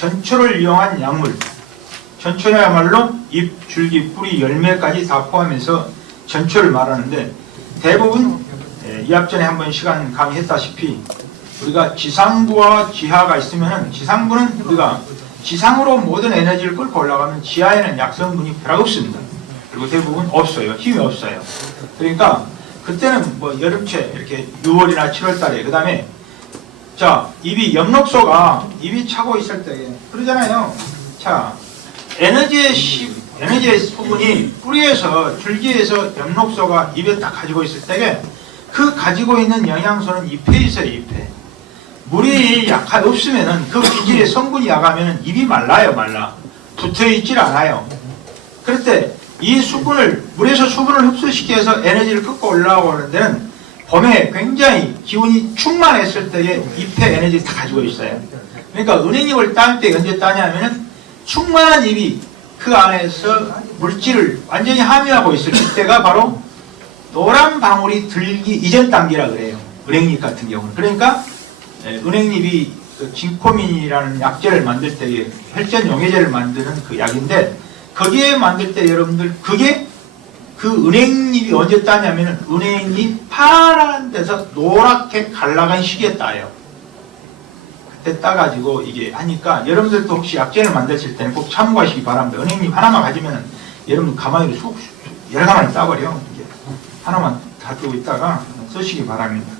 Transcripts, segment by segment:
전초를 이용한 약물. 전초야말로 잎, 줄기, 뿌리, 열매까지 다 포함해서 전초를 말하는데, 대부분 이학전에 한번 시간 강의했다시피 우리가 지상부와 지하가 있으면, 지상부는 우리가 지상으로 모든 에너지를 끌고 올라가면 지하에는 약성분이 별로 없습니다. 그리고 대부분 없어요. 힘이 없어요. 그러니까 그때는 뭐 여름철 이렇게 6월이나 7월 달에, 그 다음에 자, 잎이 엽록소가 잎이 차고 있을 때 그러잖아요. 자, 에너지의 수분이 뿌리에서, 줄기에서 엽록소가 잎에 딱 가지고 있을 때에 그 가지고 있는 영양소는 잎에 있어요. 잎에. 물이 없으면은, 그 기질의 성분이 약하면은 잎이 말라요. 말라. 붙어있질 않아요. 그럴 때 이 수분을, 물에서 수분을 흡수시켜서 에너지를 끌고 올라오는 데는 봄에 굉장히 기운이 충만했을 때에 잎에 에너지를 다 가지고 있어요. 그러니까 은행잎을 딸 때 언제 따냐면은 충만한 잎이 그 안에서 물질을 완전히 함유하고 있을 때가 바로 노란 방울이 들기 이전 단계라 그래요. 은행잎 같은 경우는. 그러니까 은행잎이 진코민이라는 약재를 만들 때 혈전 용해제를 만드는 그 약인데, 거기에 만들 때 여러분들 그게 그 은행잎이 언제 따냐면은 은행잎 파란 데서 노랗게 갈라간 시기에 따요. 그때 따가지고 이게 하니까 여러분들도 혹시 약재를 만드실 때는 꼭 참고하시기 바랍니다. 은행잎 하나만 가지면은 여러분 가마니로 여러 가마니 따버려. 이게 하나만 다 두고 있다가 쓰시기 바랍니다.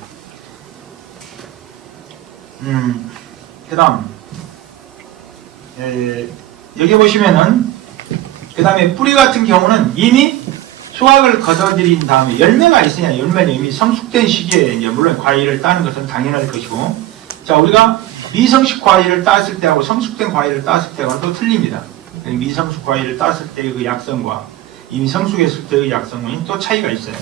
그 다음 여기 보시면은 그 다음에 뿌리 같은 경우는 이미 수확을 거둬들인 다음에 열매가 있으냐, 열매는 이미 성숙된 시기에 이제 물론 과일을 따는 것은 당연할 것이고, 자, 우리가 미성숙 과일을 땄을 때하고 성숙된 과일을 땄을 때하고는 또 틀립니다. 미성숙 과일을 땄을 때의 그 약성과 이미 성숙했을 때의 약성은 또 차이가 있어요.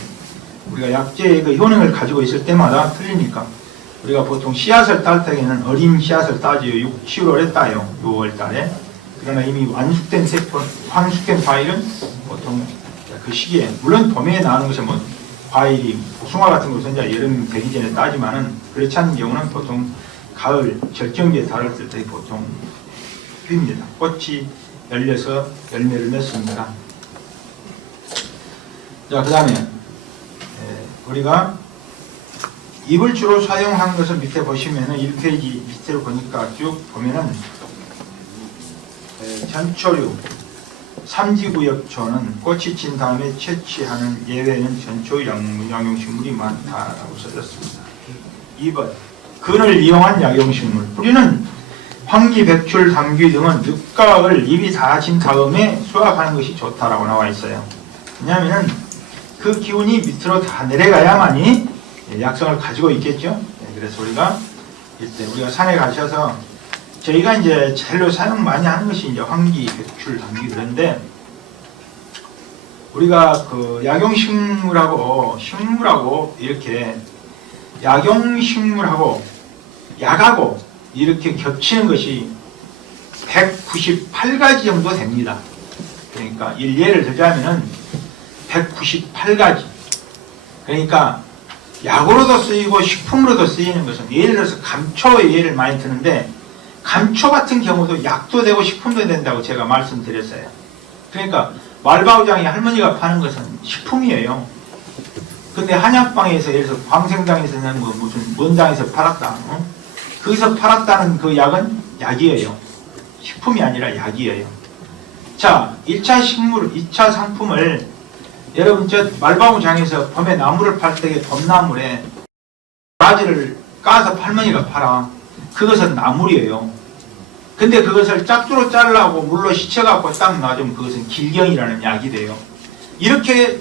우리가 약재의 그 효능을 가지고 있을 때마다 틀리니까, 우리가 보통 씨앗을 딸 때에는 어린 씨앗을 따지요. 6, 7월에 따요. 6월 달에. 그러나 이미 완숙된 과일은 보통 그 시기에, 물론 봄에 나오는 것은 뭐 과일이 복숭아 같은 것은 이제 여름 되기 전에 따지만은, 그렇지 않은 경우는 보통 가을 절정기에 달았을 때 보통 핍니다. 꽃이 열려서 열매를 맺습니다. 자, 그 다음에 우리가 잎을 주로 사용한 것을 밑에 보시면은 1페이지 밑으로 보니까 쭉 보면은 전초류, 삼지구역초는 꽃이 진 다음에 채취하는 예외는 전초 약용식물이 많다라고 써졌습니다. 2번, 근을 이용한 약용식물. 뿌리는 황기, 백출, 당귀 등은 늑각을 잎이 다 진 다음에 수확하는 것이 좋다라고 나와 있어요. 왜냐하면 그 기운이 밑으로 다 내려가야만이 약성을 가지고 있겠죠. 그래서 우리가 산에 가셔서, 저희가 이제 젤로 사용 많이 하는 것이 이제 황기, 백출, 당귀 그런데, 우리가 그 식물하고 이렇게 약용식물하고 약하고 이렇게 겹치는 것이 198가지 정도 됩니다. 그러니까 예를 들자면은 198가지. 그러니까 약으로도 쓰이고 식품으로도 쓰이는 것은, 예를 들어서 감초의 예를 많이 드는데, 감초 같은 경우도 약도 되고 식품도 된다고 제가 말씀드렸어요. 그러니까 말바우장이 할머니가 파는 것은 식품이에요. 근데 한약방에서, 예를 들어서 광생당에서는 뭐 무슨 뭔당에서 팔았다, 거기서 팔았다는 그 약은 약이에요. 식품이 아니라 약이에요. 자, 1차 식물, 2차 상품을 여러분 저 말바우장에서 봄에 나무를 팔 때에 봄나물에 가지를 까서 할머니가 팔아. 그것은 나물이에요. 근데 그것을 짝두로 잘라고 물로 씻혀갖고 딱 놔주면 그것은 길경이라는 약이 돼요. 이렇게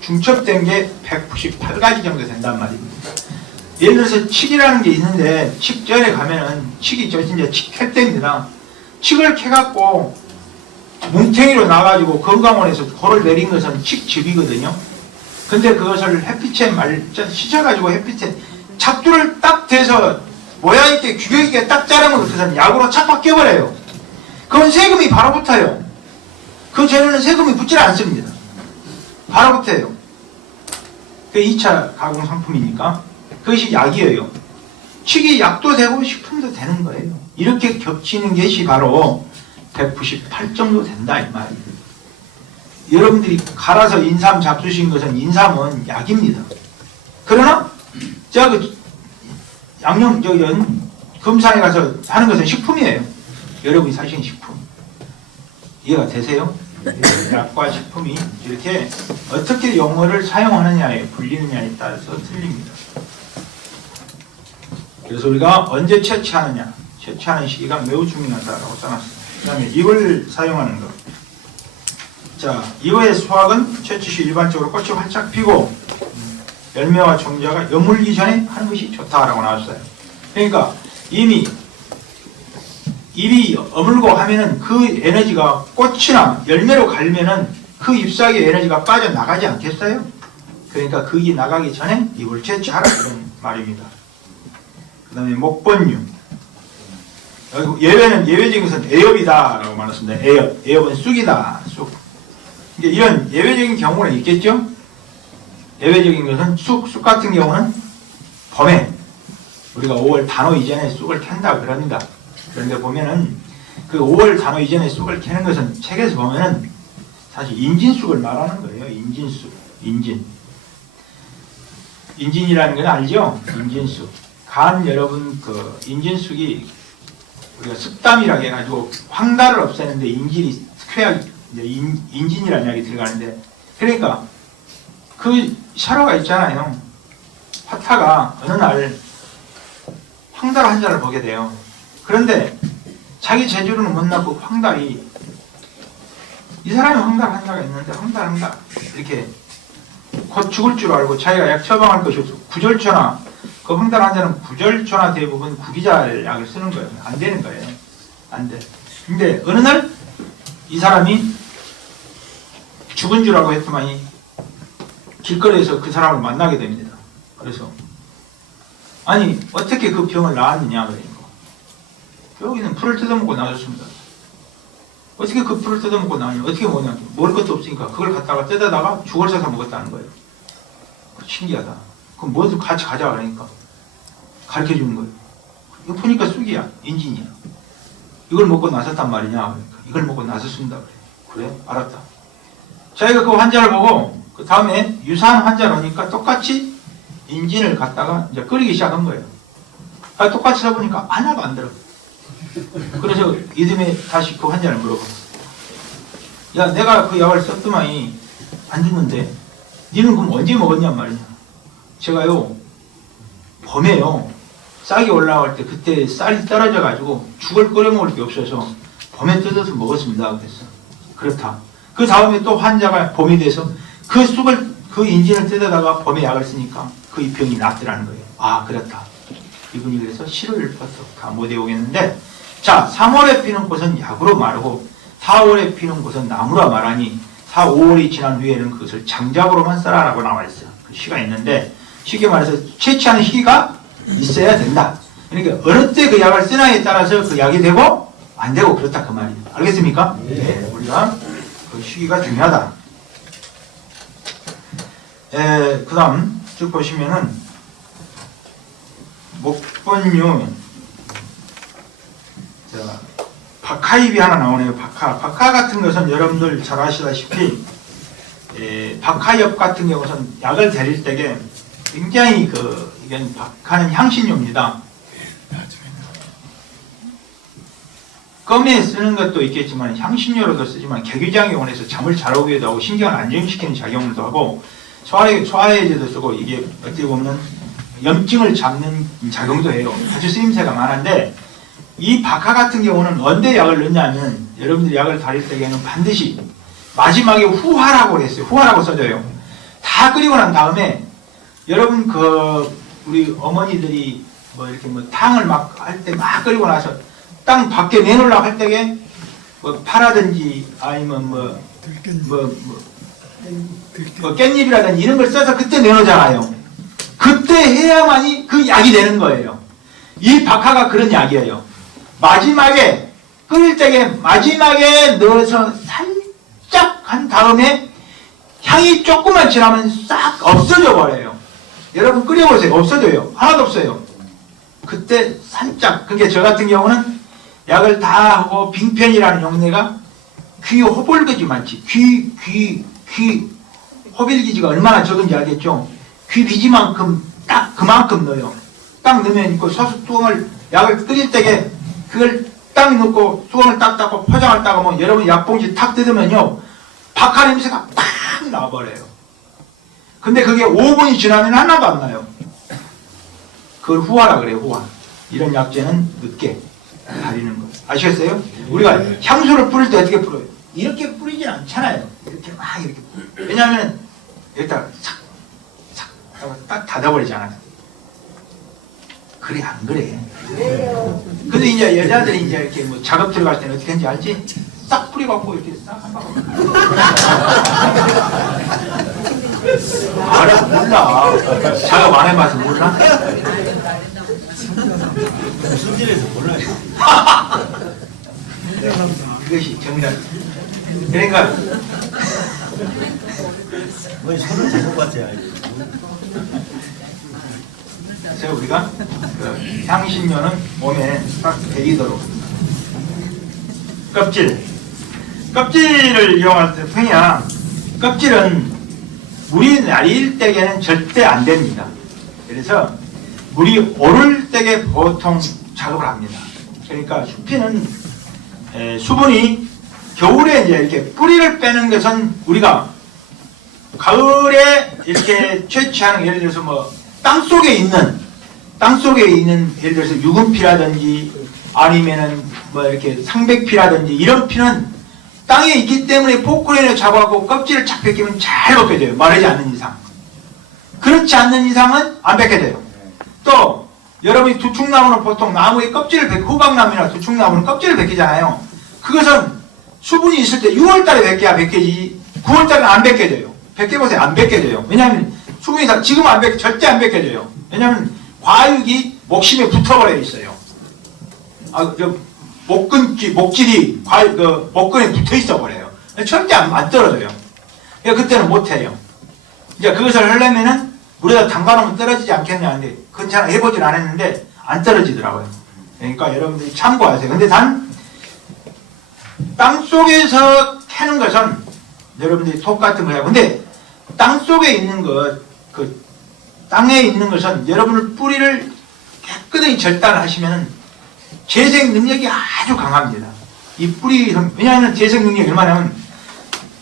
중첩된 게 198가지 정도 된단 말입니다. 예를 들어서 칡이라는 게 있는데, 칡전에 가면은 칡이 진짜 칡캡대입니다. 칡을 캐갖고 뭉탱이로 나가지고 건강원에서 골을 내린 것은 칡즙이거든요. 근데 그것을 햇빛에 씻어가지고 햇빛에 짝두를 딱 대서 모양 있게 규격 있게 딱 자르면 그것은 약으로 착 바뀌어버려요. 그건 세금이 바로 붙어요. 그 전에는 세금이 붙질 않습니다. 바로 붙어요. 그게 2차 가공 상품이니까 그것이 약이에요. 치기 약도 되고 식품도 되는 거예요. 이렇게 겹치는 것이 바로 198 정도 된다 이 말이에요. 여러분들이 갈아서 인삼 잡수신 것은 인삼은 약입니다. 그러나 제가 그 양념 금산에 가서 하는 것은 식품이에요. 여러분이 사시는 식품. 이해가 되세요? 약과 식품이 이렇게 어떻게 용어를 사용하느냐에 불리느냐에 따라서 틀립니다. 그래서 우리가 언제 채취하느냐, 채취하는 시기가 매우 중요하다고 써놨습니다. 그 다음에 잎을 사용하는 것. 자, 잎의 수확은 채취 시 일반적으로 꽃이 활짝 피고 열매와 종자가 여물기 전에 하는 것이 좋다라고 나왔어요. 그러니까 이미 잎이 어물고 하면은 그 에너지가 꽃이나 열매로 갈면은 그 잎사귀의 에너지가 빠져나가지 않겠어요? 그러니까 그게 나가기 전에 잎을 채취하라 그런 말입니다. 그 다음에 목본류. 예외적인 것은 애엽이다 라고 말했습니다. 애엽은 쑥이다. 쑥. 이런 예외적인 경우는 있겠죠? 예외적인 것은 쑥 같은 경우는 봄에 우리가 5월 단오 이전에 쑥을 캔다 그럽니다. 그런데 보면은 그 5월 단오 이전에 쑥을 캐는 것은 책에서 보면은 사실 인진쑥을 말하는 거예요. 인진쑥. 인진이라는 건 알죠? 인진쑥. 간 여러분 그 인진쑥이 우리가 습담이라고 해가지고 황달을 없애는데 인진이 인진이라는 이야기 들어가는데 그러니까 그 샤로가 있잖아요. 화타가 어느 날 황달 한 잔을 보게 돼요. 그런데 자기 재주로는 못나고 황달이 이 사람이 황달 한 잔가 있는데 황달 이렇게 곧 죽을 줄 알고 자기가 약 처방할 것이 없어 구절초나 그 황달 한 잔은 구절초나 대부분 구기자 약을 쓰는 거예요. 안 되는 거예요. 안 돼. 근데 어느 날 이 사람이 죽은 줄 알고 했더니 길거리에서 그 사람을 만나게 됩니다. 그래서 아니 어떻게 그 병을 나았느냐 그러니까 여기는 풀을 뜯어먹고 나았습니다. 어떻게 그 풀을 뜯어먹고 나왔냐 어떻게 뭐냐 먹을 것도 없으니까 그걸 갖다가 뜯어다가 죽을 사서 먹었다는 거예요. 신기하다. 그럼 뭐든 같이 가자 그러니까 가르쳐주는 거예요. 이거 보니까 쑥이야 인진이야. 이걸 먹고 나섰단 말이냐 그러니까 이걸 먹고 나섰습니다. 그래 알았다. 자기가 그 환자를 보고 그 다음에 유사한 환자를 오니까 똑같이 인진을 갖다가 이제 끓이기 시작한 거예요. 똑같이 해보니까 하나도 안 들어. 그래서 이듬해 다시 그 환자를 물어봐. 야 내가 그 약을 썼더만이 안 죽는데 니는 그럼 언제 먹었냔 말이냐. 제가요 봄에요 싹이 올라올 때 그때 쌀이 떨어져 가지고 죽을 끓여 먹을 게 없어서 봄에 뜯어서 먹었습니다. 그랬어. 그렇다. 그 다음에 또 환자가 봄이 돼서 그 쑥을 그 인진을 뜯어다가 봄에 약을 쓰니까 그 병이 낫더라는 거예요. 아 그렇다. 이분이 그래서 시를 벌써 다 못 외우겠는데 자 3월에 피는 꽃은 약으로 말하고 4월에 피는 꽃은 나무라 말하니 4, 5월이 지난 후에는 그것을 장작으로만 써라라고 나와 있어요. 그 시가 있는데 쉽게 말해서 채취하는 시기가 있어야 된다. 그러니까 어느 때 그 약을 쓰냐에 따라서 그 약이 되고 안 되고 그렇다 그 말이에요. 알겠습니까? 네. 우리가 그 시기가 중요하다. 그 다음 쭉 보시면은 목본류 자 박하잎이 하나 나오네요. 박하 같은 것은 여러분들 잘 아시다시피 박하엽 같은 경우는 약을 데릴 때에 굉장히 이건 박하는 향신료입니다. 껌에 쓰는 것도 있겠지만 향신료로도 쓰지만 궤기장에 원해서 잠을 잘 오기도 하고 신경을 안정시키는 작용도 하고 소화해제도 쓰고 이게 어떻게 보면 염증을 잡는 작용도 해요. 아주 쓰임새가 많은데 이 박하 같은 경우는 언제 약을 넣냐면 여러분들이 약을 다릴 때에는 반드시 마지막에 후하라고 했어요. 후하라고 써져요. 다 끓이고 난 다음에 여러분 우리 어머니들이 뭐 이렇게 뭐 탕을 막 할 때 막 끓이고 나서 땅 밖에 내놓으려고 할 때에 뭐 파라든지 아니면 뭐 깻잎이라든지 이런 걸 써서 그때 내놓잖아요. 그때 해야만이 그 약이 되는 거예요. 이 박하가 그런 약이에요. 마지막에 끓일 때에 마지막에 넣어서 살짝 한 다음에 향이 조금만 지나면 싹 없어져 버려요. 여러분 끓여보세요. 없어져요. 하나도 없어요. 그때 살짝, 그게 저 같은 경우는 약을 다 하고 빙편이라는 용내가 귀 호벌거지 많지. 귀 호빌기지가 얼마나 적은지 알겠죠? 귀 비지만큼 딱 그만큼 넣어요. 딱 넣으면 그 소수뚜껑을 약을 끓일 때에 그걸 딱 넣고 뚜껑을 딱 닫고 포장을 딱 하면 여러분 약봉지 탁 뜯으면요 박하 냄새가 팍 나버려요. 근데 그게 5분이 지나면 하나도 안 나요. 그걸 후화라 그래요. 후화. 이런 약재는 늦게 가리는 거 아시겠어요? 우리가 향수를 뿌릴 때 어떻게 뿌려요? 이렇게 뿌리진 않잖아요. 이렇게 막 이렇게. 왜냐하면 여기다가 싹 하고 딱 닫아버리잖아요. 그래 안 그래? 근데 이제 여자들이 이제 이렇게 뭐 작업 들어갈 때는 어떻게 하는지 알지? 싹 뿌려갖고 이렇게 싹 한 바퀴. 알아 몰라. 작업 안 해봐서 몰라? 순진해서 몰라요. 그것이 정답. 그러니까 뭐 손을 잘못 봤어요. 그래서 우리가 그 향신료는 몸에 딱 배이도록 껍질을 이용할 때 평양 껍질은 물이 내릴 때에는 절대 안 됩니다. 그래서 물이 오를 때에 보통 작업을 합니다. 그러니까 수피는 수분이 겨울에 이제 이렇게 뿌리를 빼는 것은 우리가 가을에 이렇게 채취하는 예를 들어서 뭐 땅속에 있는 예를 들어서 유금피라든지 아니면은 뭐 이렇게 상백피라든지 이런 피는 땅에 있기 때문에 포크레인을 잡아갖고 껍질을 착 벗기면 잘 벗겨져요. 마르지 않는 이상. 그렇지 않는 이상은 안 벗겨져요. 또 여러분이 두충나무는 보통 나무의 껍질을 호박나무나 두충나무는 껍질을 벗기잖아요. 그것은 수분이 있을 때 6월달에 벗겨야 벗겨지지 9월달은 안 벗겨져요. 벗겨보세요. 안 벗겨져요. 왜냐하면 수분이 다 지금 안 벗겨 절대 안 벗겨져요. 왜냐하면 과육이 목심에 붙어버려 있어요. 목질이 목근에 붙어 있어 버려요. 절대 안 떨어져요. 그러니까 그때는 못 해요. 이제 그것을 하려면은 물에다 담가놓으면 떨어지지 않겠냐 하는데 괜찮아 해보질 않았는데 안 떨어지더라고요. 그러니까 여러분들이 참고하세요. 근데 단 땅속에서 캐는 것은 여러분들이 톱 같은 거예요. 근데 땅속에 있는 것, 그 땅에 있는 것은 여러분을 뿌리를 깨끗하게 절단하시면 재생 능력이 아주 강합니다. 이 뿌리, 왜냐하면 재생 능력이 얼마냐면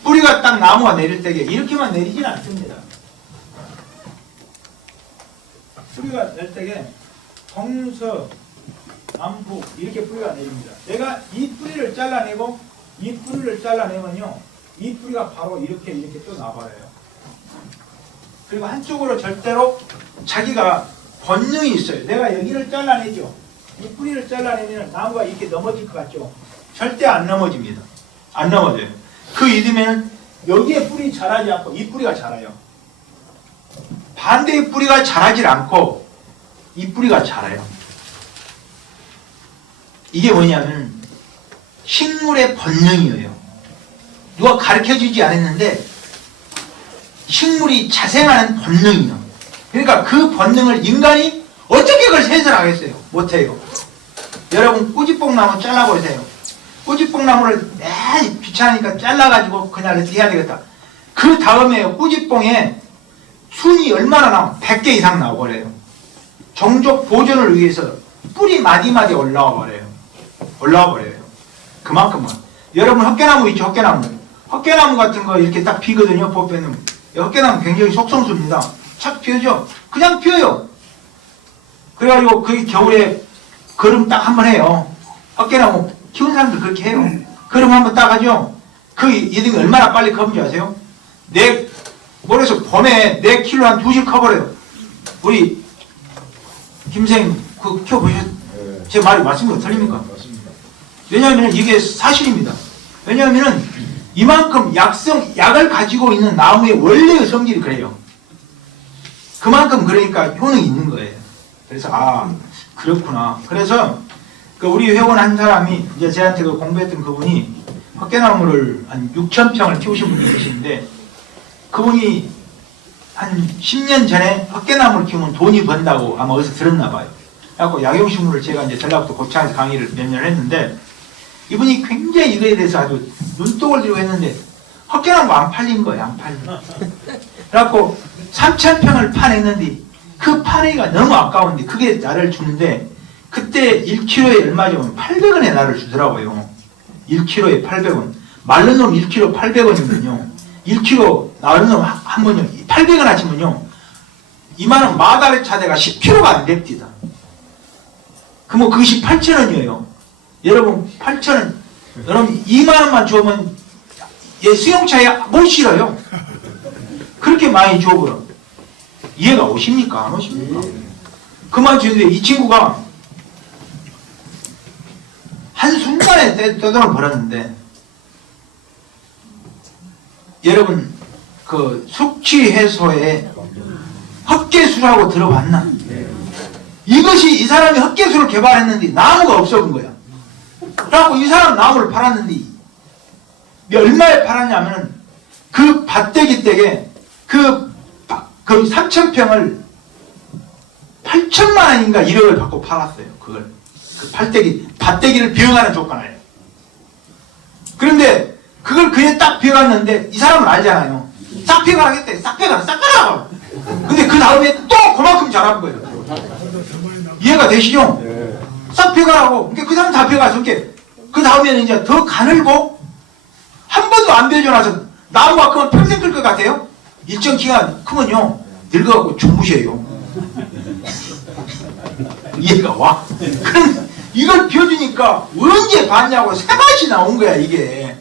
뿌리가 딱 나무가 내릴 때에 이렇게만 내리지는 않습니다. 뿌리가 낼 때에 동서, 남북 이렇게 뿌리가 내립니다. 내가 이 뿌리를 잘라내고 이 뿌리를 잘라내면요, 이 뿌리가 바로 이렇게 또 나와버려요. 그리고 한쪽으로 절대로 자기가 본능이 있어요. 내가 여기를 잘라내죠. 이 뿌리를 잘라내면 나무가 이렇게 넘어질 것 같죠? 절대 안 넘어집니다. 안 넘어져요. 그 이듬해는 여기에 뿌리 자라지 않고 이 뿌리가 자라요. 반대의 뿌리가 자라질 않고 이 뿌리가 자라요. 이게 뭐냐면 식물의 본능이에요. 누가 가르쳐주지 않았는데 식물이 자생하는 본능이에요. 그러니까 그 본능을 인간이 어떻게 그걸 해설하겠어요? 못해요. 여러분 꾸지뽕나무 잘라보세요. 꾸지뽕나무를 매일 귀찮으니까 잘라가지고 그냥 이렇게 해야 되겠다. 그 다음에 꾸지뽕에 순이 얼마나 나와? 100개 이상 나와버려요. 종족 보존을 위해서 뿌리 마디마디 올라와 버려요. 그만큼만. 여러분 헛개나무 있죠? 헛개나무 같은 거 이렇게 딱 피거든요. 보면은 헛개나무 굉장히 속성수입니다. 착 피어죠? 그냥 피어요. 그래가지고 그 겨울에 거름 딱 한번 해요. 헛개나무 키운 사람들 그렇게 해요. 거름 한번 딱 하죠? 그 이등이 얼마나 빨리 커본지 아세요? 모래에서 봄에 4kg 한 2씩 커버려요. 우리 김생님 그거 키워보셨어요? 제 말이 맞습니까? 틀립니까? 맞습니다. 왜냐하면 이게 사실입니다. 왜냐하면 이만큼 약을 가지고 있는 나무의 원래의 성질이 그래요. 그만큼 그러니까 효능이 있는 거예요. 그래서 그렇구나. 그래서 그 우리 회원 한 사람이 이제 저한테 그 공부했던 그분이 헛개나무를 한 6,000평을 키우신 분이 계시는데 그분이 한 10년 전에 헛개나무를 키우면 돈이 번다고 아마 어디서 들었나 봐요. 그래갖고 약용식물을 제가 이제 전라북도 고창에서 강의를 몇 년 했는데 이분이 굉장히 이거에 대해서 아주 눈독을 들고 했는데 헛개나무 안 팔린 거예요. 안 팔린 거. 그래갖고 3,000평을 파냈는데 그 파내기가 너무 아까운데 그게 나를 주는데 그때 1kg에 얼마 주면 800원에 나를 주더라고요. 1kg에 800원. 마른 놈 1kg 800원이면요. 1kg 마른 놈 한 번요. 800원 하시면요. 이만한 마다리 차대가 10kg가 안 됩니다. 그럼 그것이 8,000원이에요. 여러분 8,000원. 여러분 2만 원만 주면 얘 수용차에 못 실어요. 그렇게 많이 줘버려. 이해가 오십니까? 안 오십니까? 그만 주는데 이 친구가 한순간에 떼돈을 벌었는데 여러분 그 숙취해소에 헛개수라고 들어봤나? 이것이 이 사람이 헛개수를 개발했는데 나무가 없어본 거야. 그래갖고 이 사람 나무를 팔았는데 얼마에 팔았냐면은 그 밭대기 댁에 그 3,000평을 8천만 원인가 1억을 받고 팔았어요. 그걸 그 밭대기를 비워가는 조건을. 그런데 그걸 그에 딱 비워갔는데 이 사람은 알잖아요. 싹 비워가겠대. 싹 비워가라. 싹 가라. 근데 그 다음에 또 그만큼 잘한 거예요. 이해가 되시죠? 싹 비워가라고. 그러니까 그 사람 다 비워가서 그 다음에는 이제 더 가늘고 한 번도 안 비워줘놔서 나무가 크면 평생 클 것 같아요? 일정 기간 크면요 늙어갖고 주무셔요. 이해가 와? 그럼 이걸 비워주니까 언제 봤냐고 세 번이 나온 거야 이게.